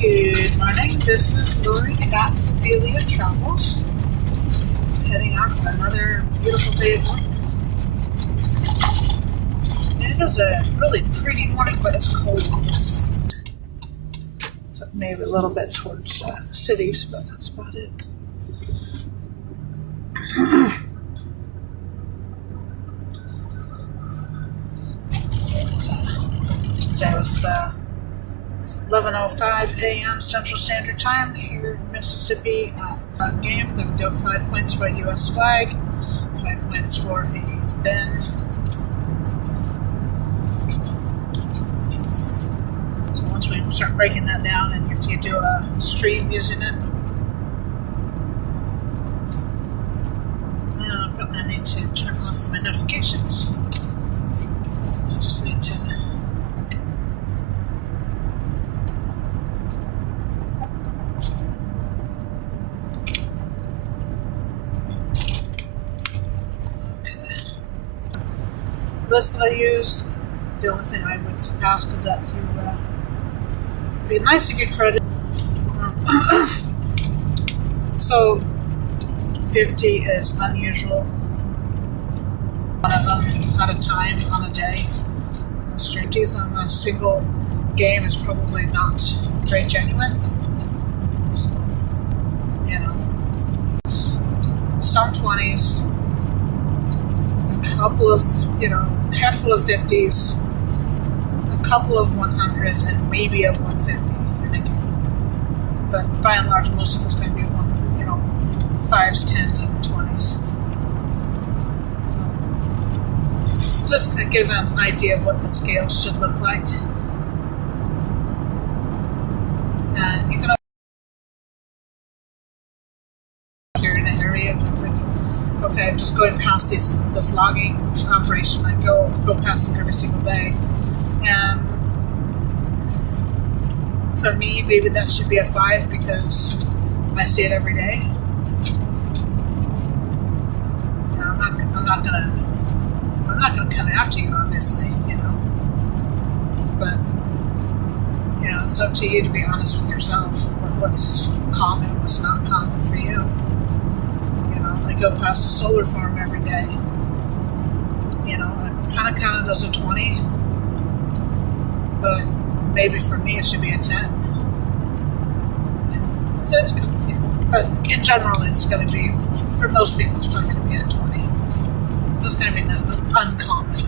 Good morning, this is Lori at Belia Travels, heading out for another beautiful day at work. And it is a really pretty morning, but it's cold. So maybe a little bit towards the cities, but that's about it. Since I was 11:05 a.m. Central Standard Time here in Mississippi. Game, there we go. 5 points for a U.S. flag, 5 points for a bend. So once we start breaking that down, and if you do a stream using it, probably I need to turn off my notifications. I just need to. List that I use, the only thing I would ask is that you it'd be nice if you credit. So 50 is unusual. One of them at a time on a day. 50s on a single game is probably not very genuine. So, some 20s. Couple of, handful of 50s, a couple of 100s, and maybe a 150 in a game. But by and large, most of it's going to be 5s, 10s, and 20s. So, just to give an idea of what the scale should look like. And you can here in an area okay, I'm just going past this logging operation. I go past it every single day. And for me, maybe that should be a 5 because I see it every day. I'm not gonna come after you, obviously, But it's up to you to be honest with yourself. What's common, what's not common for you. I go past a solar farm every day. It kind of counted as a 20, but maybe for me it should be a 10. So it's but in general, it's going to be, for most people, it's probably going to be a 20. It's going to be uncommon,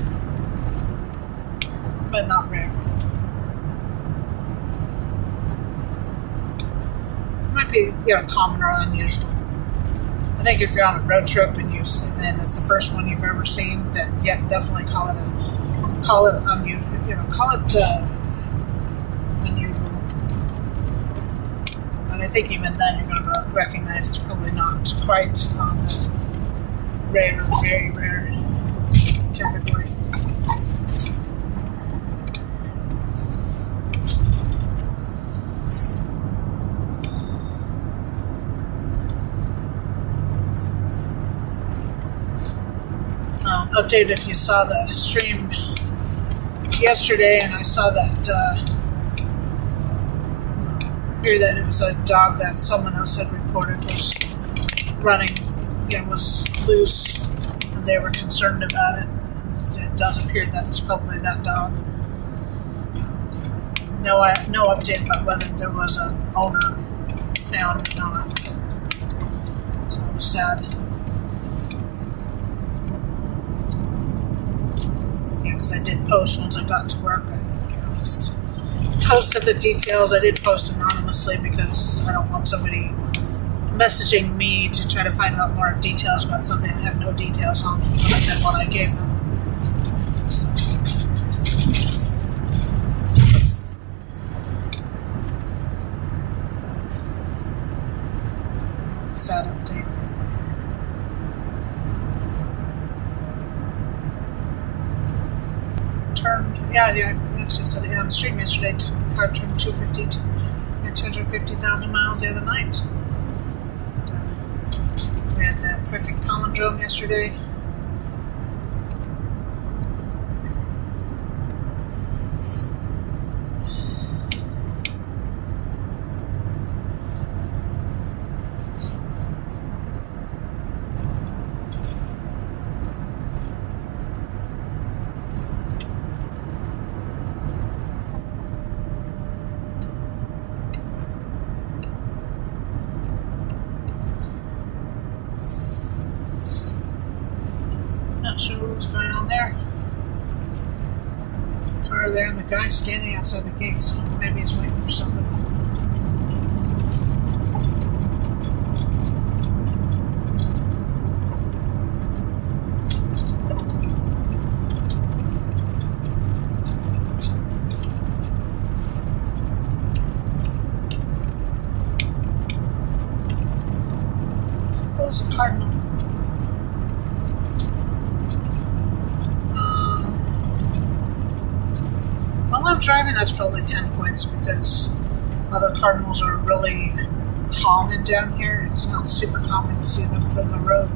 but not rare. It might be common or unusual. I think if you're on a road trip and it's the first one you've ever seen, then definitely call it unusual. Call it unusual. But I think even then you're going to recognize it's probably not quite on the rare, very rare category. Update if you saw the stream yesterday, and I saw that here that it was a dog that someone else had reported was running, was loose, and they were concerned about it. And it does appear that it's probably that dog. No update about whether there was an owner found or not. So it was sad. I did post once I got to work. I just posted the details. I did post anonymously because I don't want somebody messaging me to try to find out more details about something I have no details on other than what I gave them. Sad update. Actually said it on the stream yesterday. Car turned 250,000 miles the other night. We had that perfect palindrome yesterday. car there, and the guy standing outside the gate, so maybe he's waiting for somebody. Oh, it's a cardinal. While I'm driving, that's probably 10 points because other cardinals are really common down here. It's not super common to see them from the road.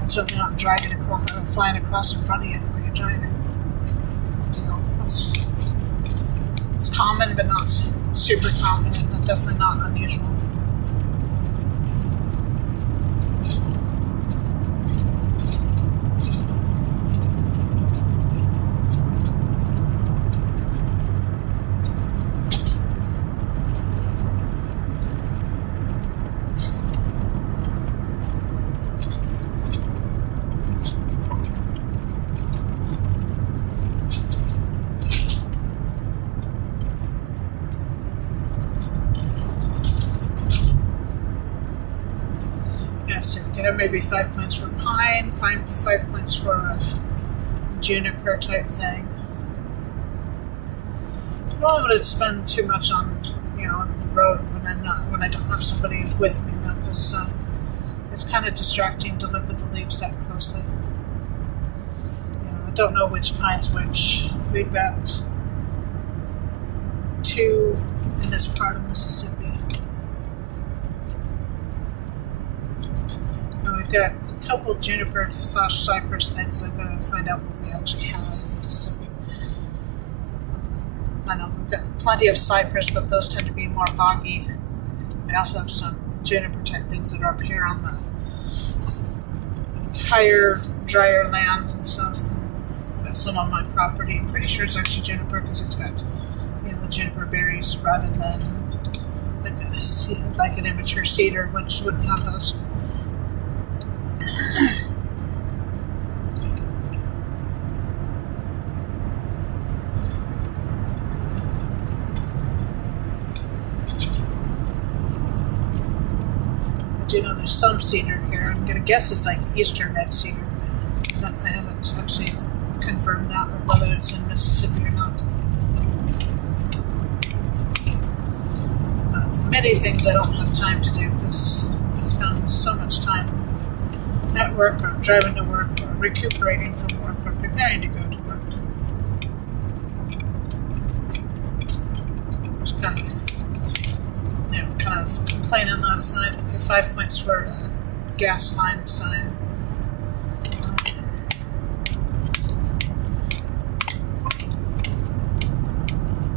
And certainly not driving across, flying across in front of you when you're driving. So it's common, but not super common, and definitely not unusual. So we get maybe 5 points for pine, 5 points for a juniper type thing. I don't want to spend too much on the road when I don't have somebody with me though, because it's kind of distracting to look at the leaves that closely. I don't know which pine's which. We've got 2 in this part of Mississippi. We've got a couple of juniper / cypress things. I'm going to find out what we actually have in Mississippi. I know we've got plenty of cypress, but those tend to be more boggy. We also have some juniper type things that are up here on the higher, drier land and stuff. I've got some on my property. I'm pretty sure it's actually juniper because it's got the juniper berries rather than like an immature cedar, which wouldn't have those. I do know there's some cedar here. I'm gonna guess it's like eastern red cedar. But I haven't actually confirmed that or whether it's in Mississippi or not. Many things I don't have time to do because I spend so much time at work or driving to work or recuperating from work or preparing to go to work. Just kind of complaining last night. Okay, 5 points for a gas line sign.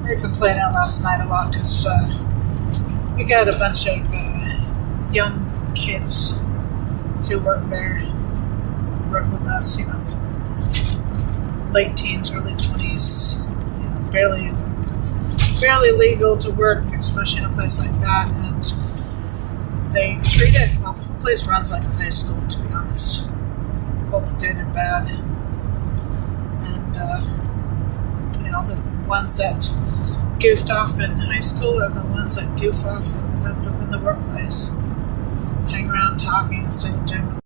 We were complaining last night a lot because we got a bunch of young kids who work with us, late teens, early 20s, barely legal to work, especially in a place like that, and they treat it, well, the whole place runs like a high school, to be honest, both good and bad, and, the ones that goofed off in high school are the ones that goof off in the workplace, hang around talking instead of doing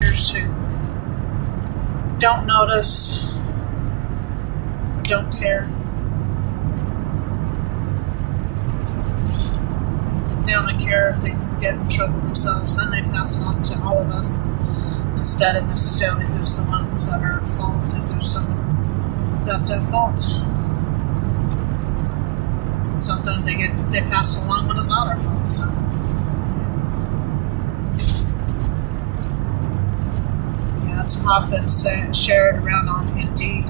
who don't notice or don't care. They only care if they get in trouble themselves, then they pass it on to all of us instead of necessarily who's the ones that are at fault if there's someone that's at fault. Sometimes they pass it along when it's not our fault, so it's often shared around on Indeed.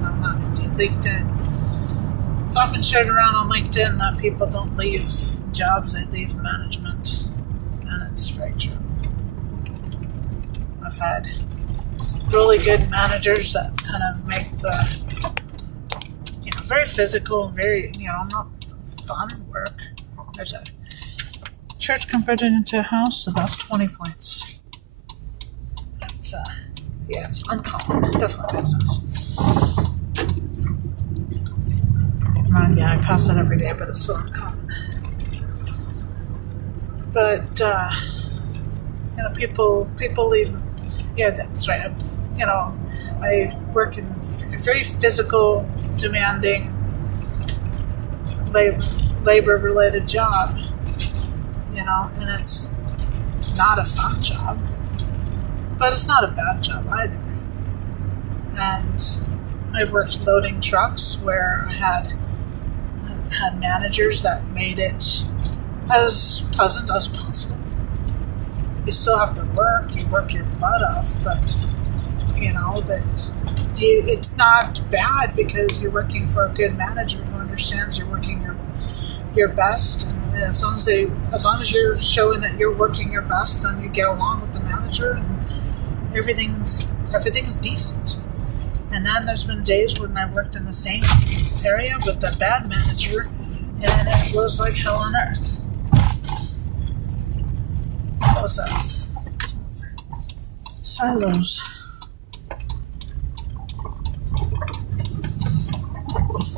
No, not Indeed, LinkedIn. It's often shared around on LinkedIn that people don't leave jobs, they leave management. And it's very true. I've had really good managers that kind of make the, very physical and very, not fun work. There's a church converted into a house, so that's 20 points. Yeah, it's uncommon. It definitely makes sense. Yeah, I pass it every day, but it's still uncommon. But people leave. Yeah, that's right. I work in a very physical, demanding, labor related job. And it's not a fun job, but it's not a bad job either. And I've worked loading trucks where I had managers that made it as pleasant as possible. You still have to work. You work your butt off, but it's not bad because you're working for a good manager who understands you're working your best. And as long as you're showing that you're working your best, then you get along with the manager, and everything's decent. And then there's been days when I worked in the same area with a bad manager, and it was like hell on earth. What was that? Silos.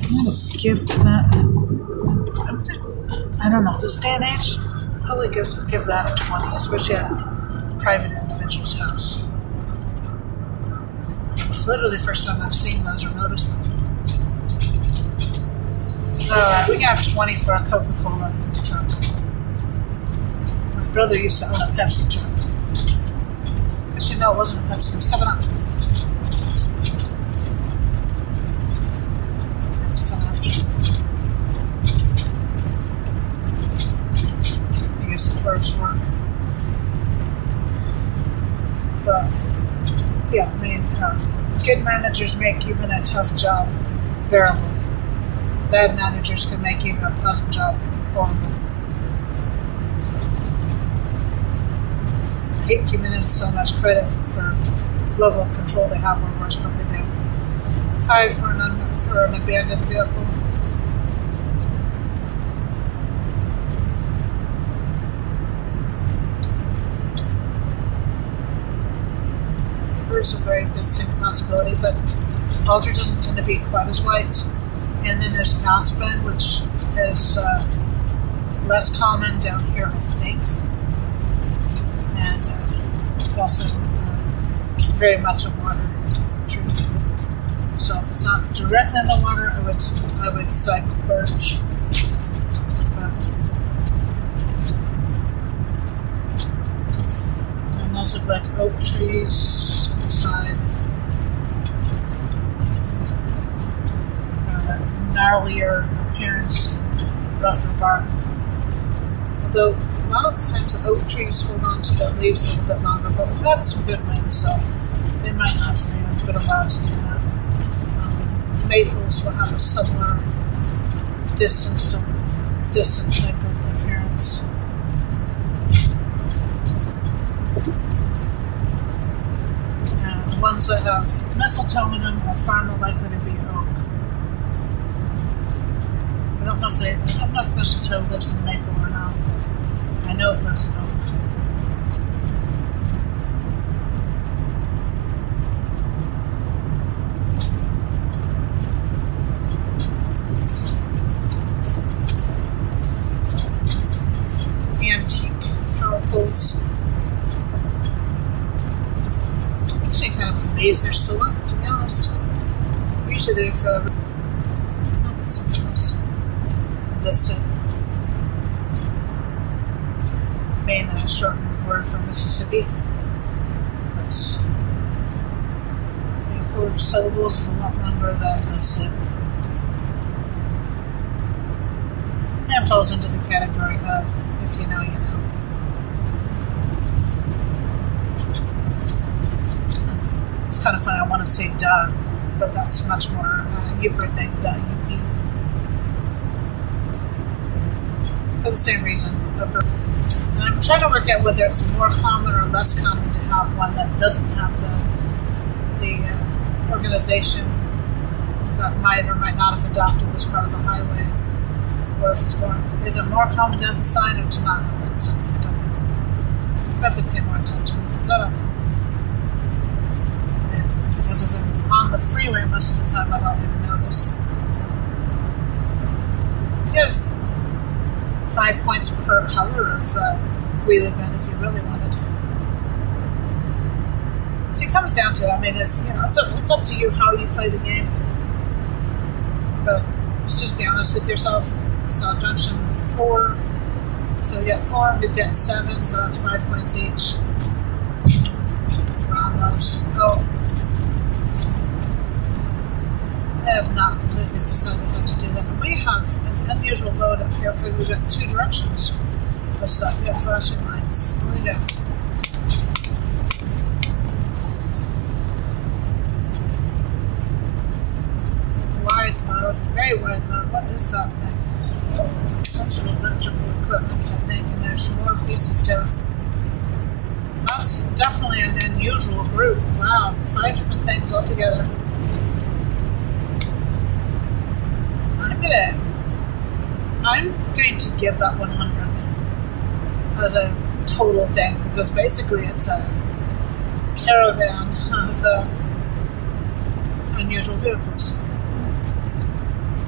I'm gonna give that. I don't know. This day and age, probably give that a 20, especially at a private individual's house. It's literally the first time I've seen those or noticed them. Alright, we can have 20 for a Coca Cola truck. My brother used to own a Pepsi truck. Actually, no, it wasn't a Pepsi, it was 7-Up. I guess it first work. But, yeah, I mean, good managers make even a tough job bearable. Bad managers can make even a pleasant job horrible. So, I hate giving them so much credit for the level of control they have over us, but they do. 5 for an abandoned vehicle. There's a very distinct possibility, but Alder doesn't tend to be quite as white. And then there's Aspen, which is less common down here, I think. And it's also very much a water tree. So if it's not directly in the water, I would side with birch. And those look like oak trees on the side. Gnarlier appearance, rougher bark. Although a lot of the times the oak trees hold on to their leaves a little bit longer, but we've had some good wind, so they might not have been allowed to do that. Maples will have a similar distant type of appearance. And the ones that have mistletoe in them are far more likely to be oak. I don't know if mistletoe lives in maple or not, but I know it lives in oak. Antique power poles. Actually, kind of amazed they're still up, to be honest. Usually they've something else. This main shortened word for Mississippi. That's 4 syllables is a lot longer than this. And falls into the category of if you know, you know. It's kind of funny. I want to say duh, but that's much more Hebrew than duh. For the same reason. And I'm trying to work out whether it's more common or less common to have one that doesn't have the organization that might or might not have adopted this part of the highway. Or if it's more, is it more common to have the sign or to not have that sign? I don't know. I have to pay more attention. Because I don't know. the freeway most of the time, I don't even notice. You have 5 points per color of wheelie bin if you really wanted. So it comes down to it. I mean, it's up to you how you play the game. But just be honest with yourself. So junction 4. So you got 4, we've got 7, so that's 5 points each. Let's round those. Oh. I have not completely decided how to do that. But we have an unusual road up here. We've got 2 directions for stuff. We have flashing lights. What do we got? Wide load. Very wide load. What is that thing? Some sort of electrical equipment, I think, and there's more pieces to it. That's definitely an unusual group. Wow, 5 different things altogether. I'm going to give that 100 as a total thing, because basically it's a caravan of unusual vehicles.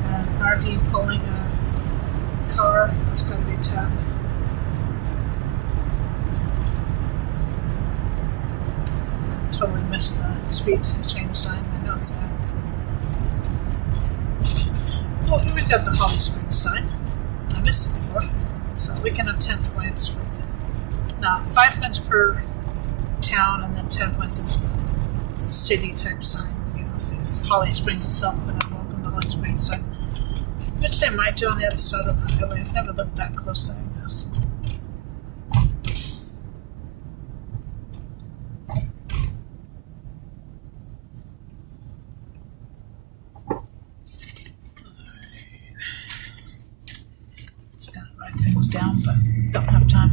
An RV pulling a car, that's going to be 10. I totally missed the speed change sign. I noticed that. Well, we've got the Holly Springs sign. I missed it before. So we can have 10 points for it. Now, 5 points per town, and then 10 points if it's a city type sign. You know, if Holly Springs itself put out welcome to Holly Springs sign. Which they might do on the other side of the highway. I've never looked that closely, I guess. Down, but don't have time.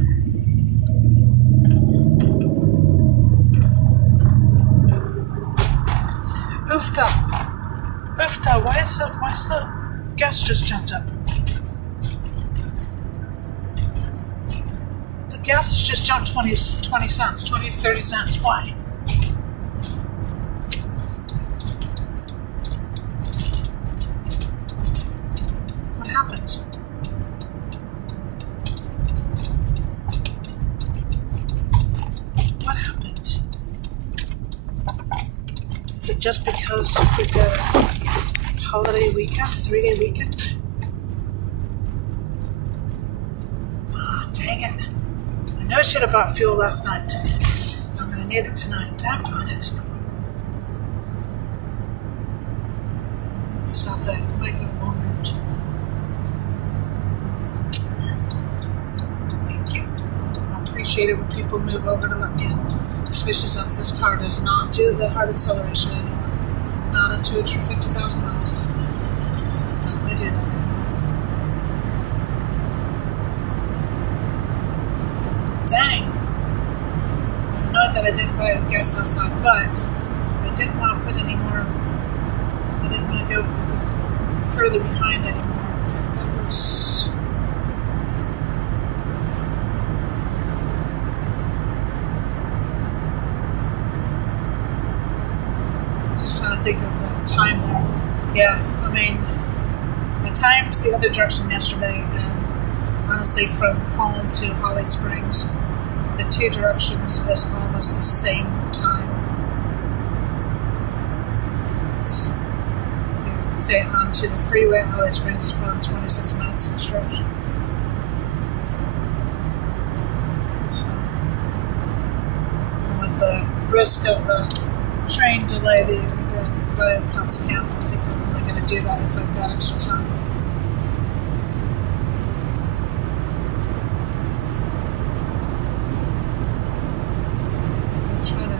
Oofta! Why is the gas just jumped up? The gas has just jumped 20 cents, 20 to 30 cents. Why? What happened? Is it just because we've got a holiday weekend, a 3-day weekend? Oh, dang it. I know I should have bought fuel last night, so I'm going to need it tonight. Damn on it. Let's stop at Michael Walmart. Thank you. I appreciate it when people move over to let me in. Especially since this car does not do the hard acceleration anymore. Not until it's 50,000 miles. It's not going to do that anymore. Dang! I know that I didn't buy gas last night, but I didn't want to put any more. I didn't want to go further behind anymore. And that was. Trying to think of the time there. Yeah, I mean, I timed the other direction yesterday, and honestly, from home to Holly Springs, the 2 directions is almost the same time. If you say onto the freeway, Holly Springs is probably 26 minutes each direction. So, and with the risk of the train delay, the pounds camp, I think I'm only going to do that if I've got extra time. I'm trying to.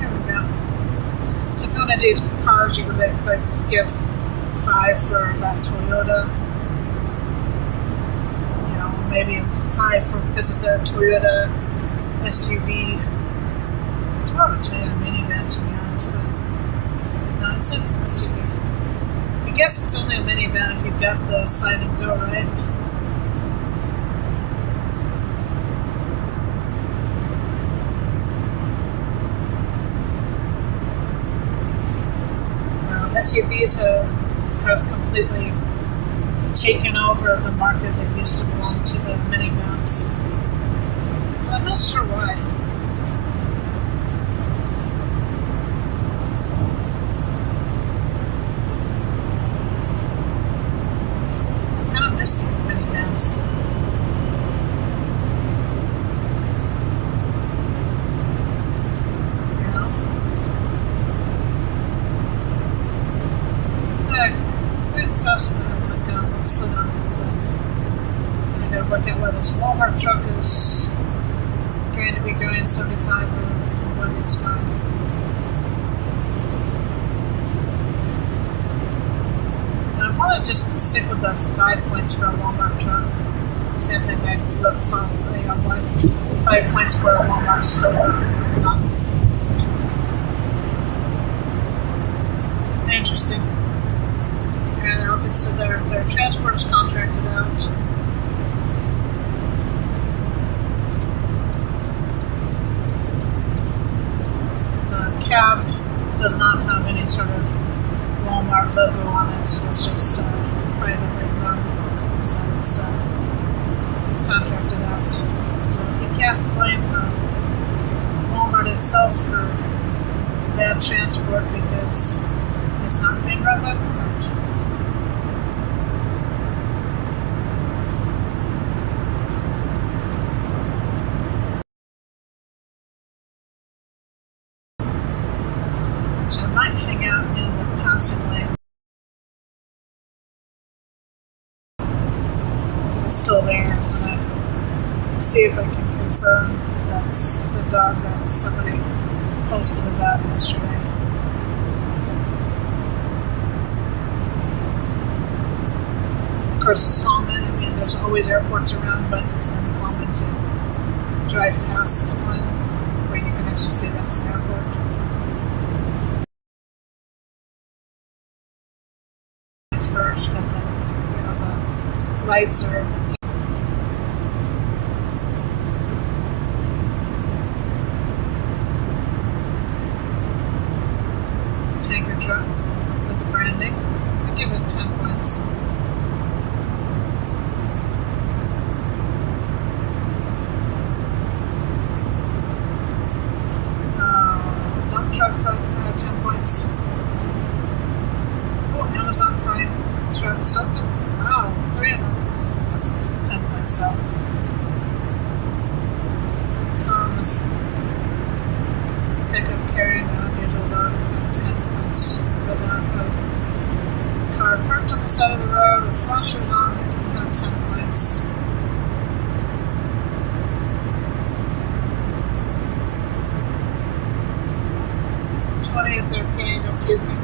There we go. So if you want to do cars, you can like give 5 for that Toyota. Maybe 5 because it's a Toyota SUV. It's more of a Toyota minivan, to be honest, but no, it's an SUV. I guess it's only a minivan if you've got the sliding door, right? SUVs have completely taken over the market that used to belong to the minivans. I'm not sure why. I kind of miss minivans. You know? I'm faster than I want to go. I'm slow down a little bit. And I gotta look at where this Walmart truck is going to be going 75 or what it's going. And I'm probably just stick with the 5 points for a Walmart truck. Same thing I look for, 5 points for a Walmart store. Interesting. And I don't know if it's their transport is contracted out. The cab does not have any sort of Walmart logo on it. It's just privately run, so it's contracted out. So you can't blame Walmart itself for bad transport because it's not being run by Walmart. So I might hang out in the passing lane. So if it's still there, I'm gonna see if I can confirm that's the dog that somebody posted about yesterday. Of course, it's common. I mean, there's always airports around, but it's uncommon to drive past one where you can actually see that it's an airport. First, because the lights are tanker truck with the branding. I give it 10 points. Dump truck 10 points. Oh, Amazon Prime truck something. Wow, 3 of them. That's 10 points. So, pickup carrying an unusual dog. 10 points. Driven out of car parked on the side of the road with flashers on. It can have 10 points. If they're paying or puking.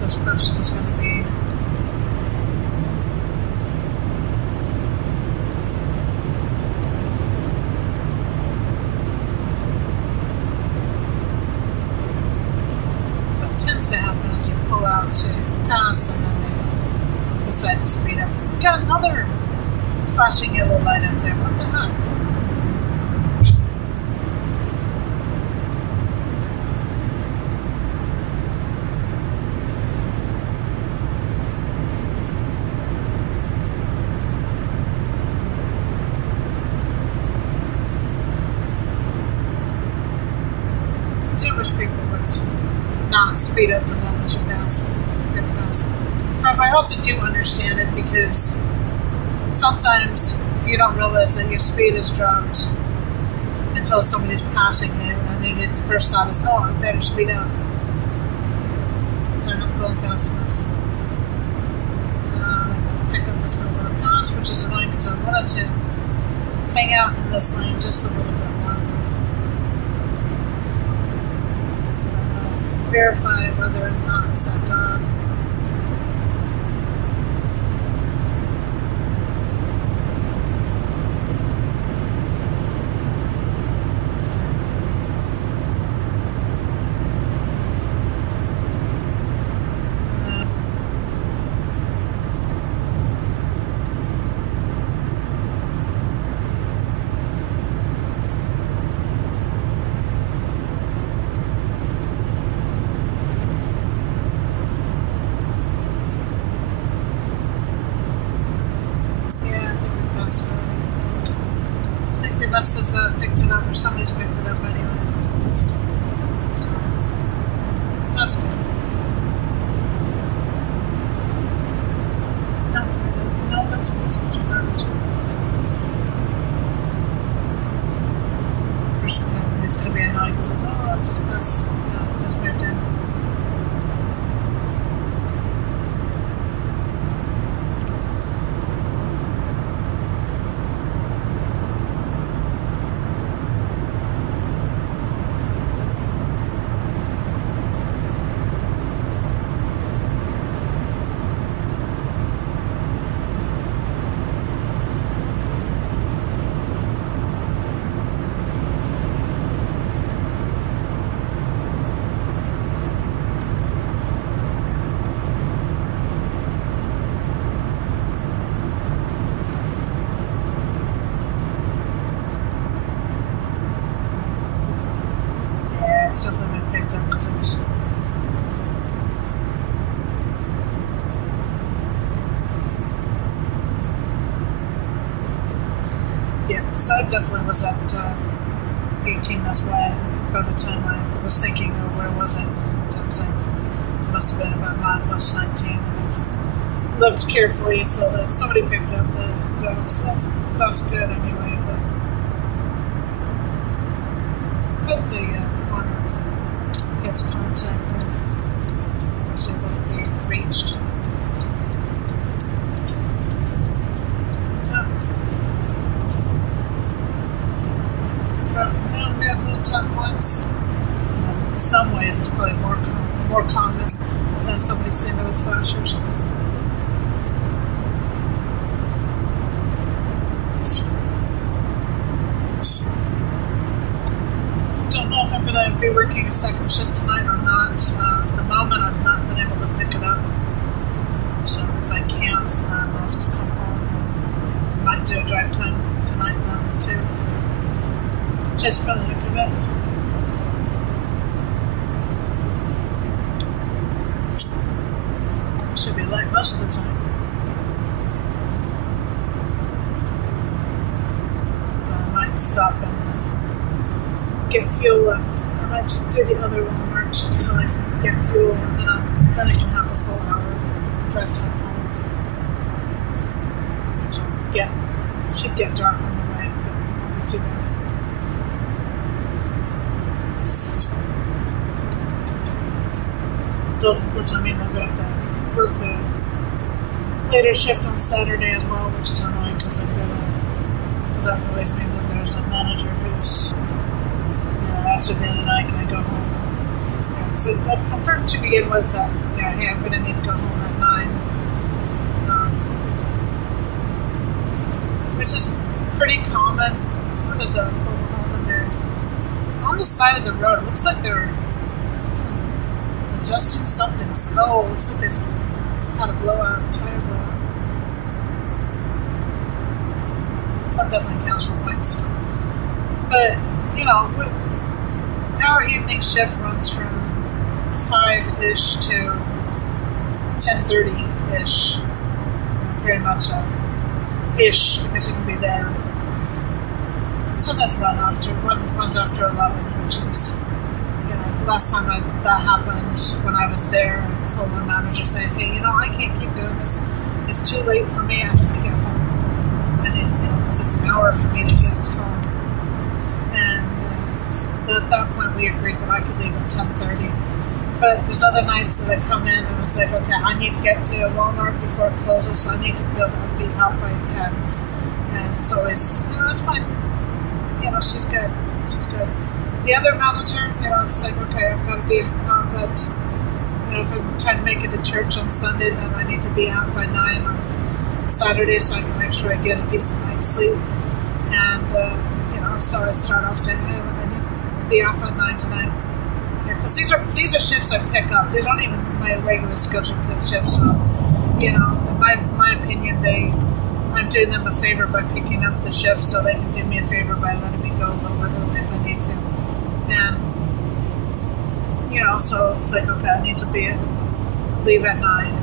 This person is going to be what tends to happen is you pull out to pass and then they decide to speed up. We got another flashing yellow light out there. What the heck? I wish people would not speed up the moment you pass. However, I also do understand it because sometimes you don't realize that your speed is dropped until somebody's passing you, and then your first thought is, oh, I better speed up. So I'm not going fast enough. Pickup that's going to want to pass, which is annoying because I wanted to hang out in this lane just a little bit. verify whether or not it's that dog. I think they must have picked it up, or somebody's picked it up anyway. So, that's good. No, that's some garbage. Personally, it's going to be annoying because I thought, oh, it's just this. No, it just moved in. It's definitely been picked up because it's so I definitely was at 18. That's why by the time I was thinking, oh, where was it? I was like, it must have been about 19. And I've looked carefully and saw that somebody picked up the dog, so that's good anyway. But hope the owner gets contacted or is able to be reached. Points. In some ways, it's probably more common than somebody sitting there with flashers. Don't know if I'm going to be working a second shift tonight or not. At the moment, I've not been able to pick it up. So if I can't, then I'll just come home. Might do a drive time tonight then too. Just for the heck of it. Should be light most of the time. But I might stop and get fuel. I might do the other Walmart until I can get fuel, and then I can have a full hour drive time home. Which should get dark on the way, but won't be too bad. Does unfortunately mean I'm going to have to work the later shift on Saturday as well, which is annoying because that always means that there's a manager who's asking me tonight, can I go home? So I'm confirmed to begin with that hey, I'm going to need to go home at 9, which is pretty common. There's a mobile home in there on the side of the road. It looks like they're adjusting something. Oh, it looks like they've had a tire blowout. So that definitely counts for points. But, our evening shift runs from 5-ish to 10:30-ish. Very much ish, because you can be there. So that's runs after 11, which is, last time that happened when I was there, I told my manager, saying, hey, I can't keep doing this. It's too late for me. I have to get home. And because it's an hour for me to get home. And at that point, we agreed that I could leave at 10:30. But there's other nights that I come in and it's like, okay, I need to get to Walmart before it closes, so I need to be able to be out by 10. And it's always, that's fine. She's good. She's good. The other manager, it's like, okay, I've got to be out but if I'm trying to make it to church on Sunday, then I need to be out by 9 on Saturday so I can make sure I get a decent night's sleep. And, so I'd start off saying, hey, I need to be off at 9 tonight. Because these are shifts I pick up. These aren't even my regular scheduled shifts. So, in my opinion, I'm doing them a favor by picking up the shift so they can do me a favor by letting me go a little bit early if I need to. And, so it's like, okay, I need to leave at 9.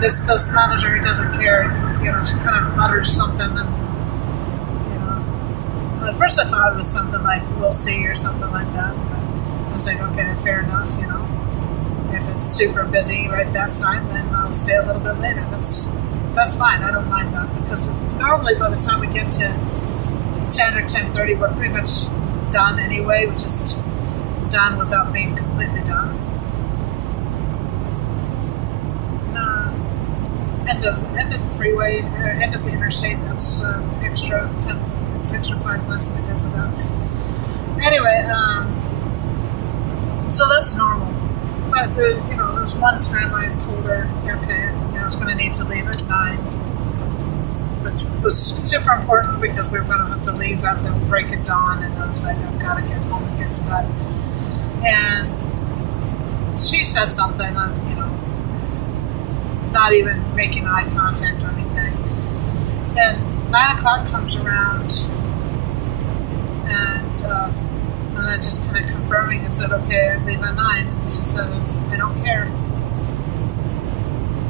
This manager who doesn't care, she kind of mutters something and, at first I thought it was something like, we'll see or something like that, but I was like, okay, fair enough, if it's super busy right that time, then I'll stay a little bit later. That's fine, I don't mind that, because normally by the time we get to 10 or 10:30, we're pretty much done anyway. We're just done without being completely done. End of the freeway, end of the interstate, that's extra 10, it's extra 5 minutes because of that. Anyway, so that's normal. But there was one time I told her, okay, I was going to need to leave at 9, which was super important because we were going to have to leave at the break of dawn, and I was like, I've got to get home and get to bed. And she said something, not even making eye contact or anything. And 9 o'clock comes around, and I just kind of confirming and said, okay, I leave at 9. And she says, I don't care.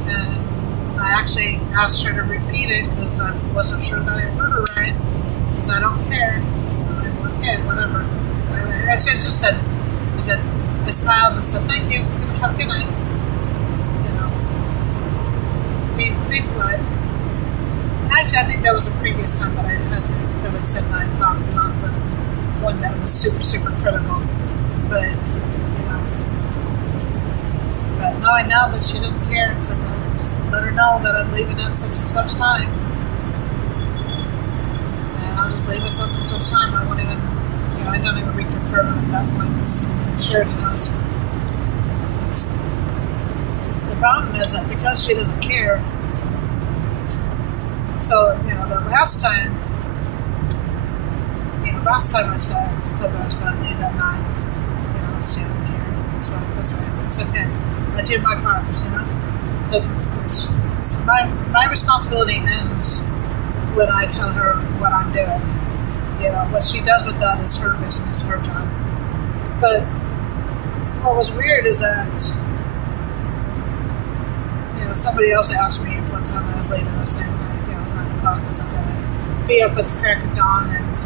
And I actually asked her to repeat it because I wasn't sure that I heard her right. Because I don't care. I'm like, okay, whatever. I just said, I smiled and said, thank you. Have a good night. Be polite. And actually, I think that was the previous time that I said 9 o'clock, not the one that was super, super critical. But, but knowing now that she doesn't care, it's like, I'll just let her know that I'm leaving at such and such time. And I'll just leave at such and such time. I won't even, I don't even reconfirm it at that point because she already knows. The problem is that because she doesn't care, so, the last time I said, I was told I was going to leave at 9, she didn't care. That's right. It's okay. I did my part, It's my responsibility ends when I tell her what I'm doing. What she does with that is her business, her job. But what was weird is that, somebody else asked me if one time I was late, and I was saying, 9 o'clock, because I'm going to be up at the crack of dawn and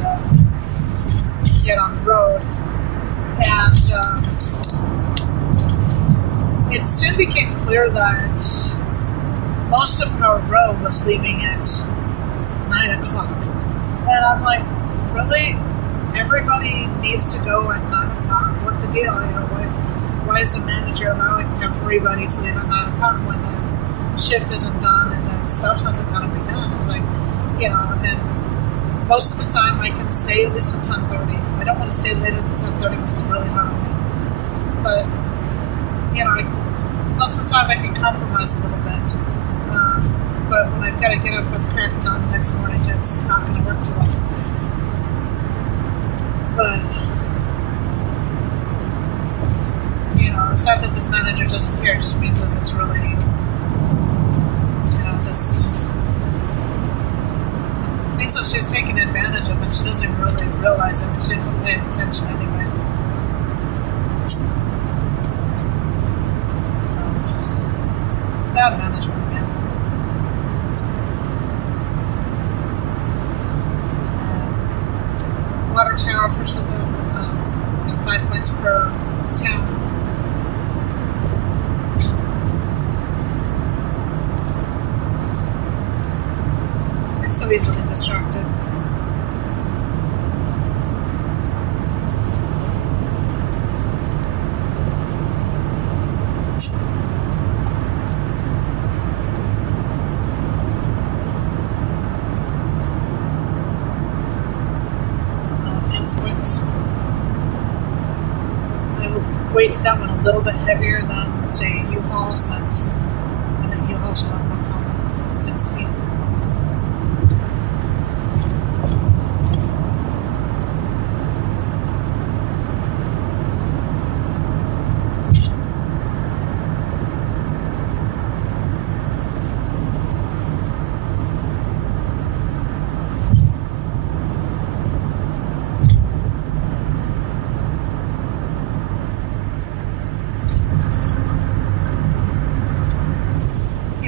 get on the road. And it soon became clear that most of our row was leaving at 9 o'clock. And I'm like, really? Everybody needs to go at 9 o'clock? What the deal? Why is the manager allowing everybody to leave at 9 o'clock when the shift isn't done and the stuff hasn't got to be done? It's like, and most of the time I can stay at least until 10:30. I don't want to stay later than 10:30 because it's really hard on me. But, most of the time I can compromise a little bit. But when I've got to get up at the crack of dawn the next morning, it's not going to work too well. But, the fact that this manager doesn't care just means that it's really, means that she's taking advantage of it. She doesn't even really realize it because she doesn't pay attention anyway. So, bad management again. Water tower for something, 5 points per town. So easily distracted. I will Weight's that one a little bit heavier than, say, U-Haul, since I think U-Haul's a lot more common than Penske.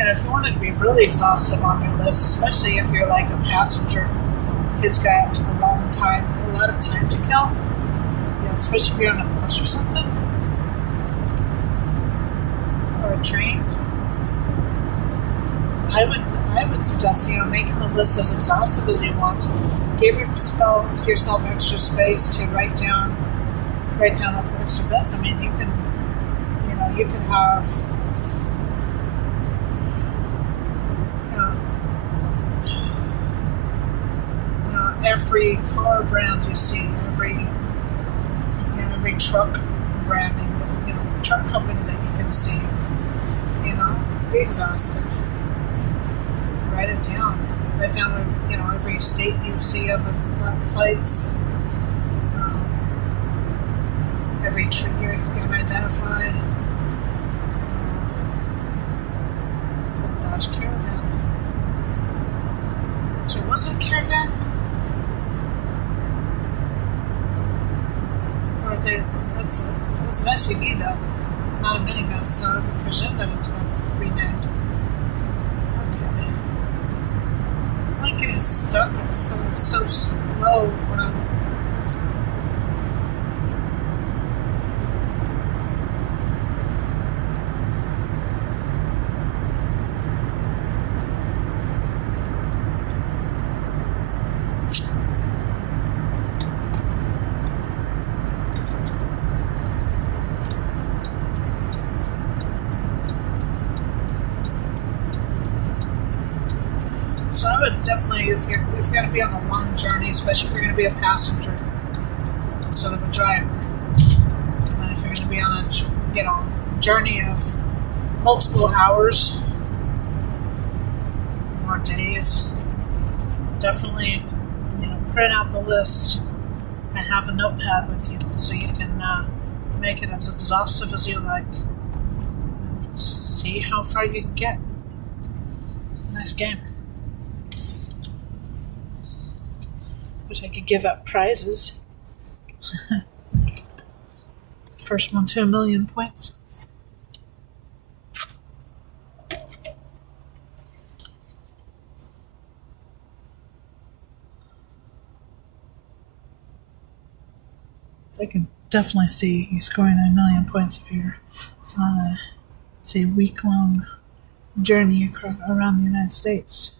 If you wanted to be really exhaustive on your list, especially if you're like a passenger who's got a lot of time to kill, especially if you're on a bus or something, or a train, I would suggest making the list as exhaustive as you want. Give yourself extra space to write down all the extra bits. I mean, you can have. Every car brand you see, every truck branding, truck company that you can see, be exhaustive. Write it down. Write down every state you see on the plates, every tree you can identify. It's a Dodge Caravan. So what's a Caravan? That's an SUV though, not a minivan, so I would presume that it could be renamed. Okay. I'm like getting stuck. It's so slow when I'm. So I would definitely, if you're going to be on a long journey, especially if you're going to be a passenger instead of a driver, and if you're going to be on a journey of multiple hours or days, definitely print out the list and have a notepad with you so you can make it as exhaustive as you like. And see how far you can get. Nice game. Wish I could give up prizes. First one to 1,000,000 points. So I can definitely see you scoring 1,000,000 points if you're on a, say, week-long journey around the United States.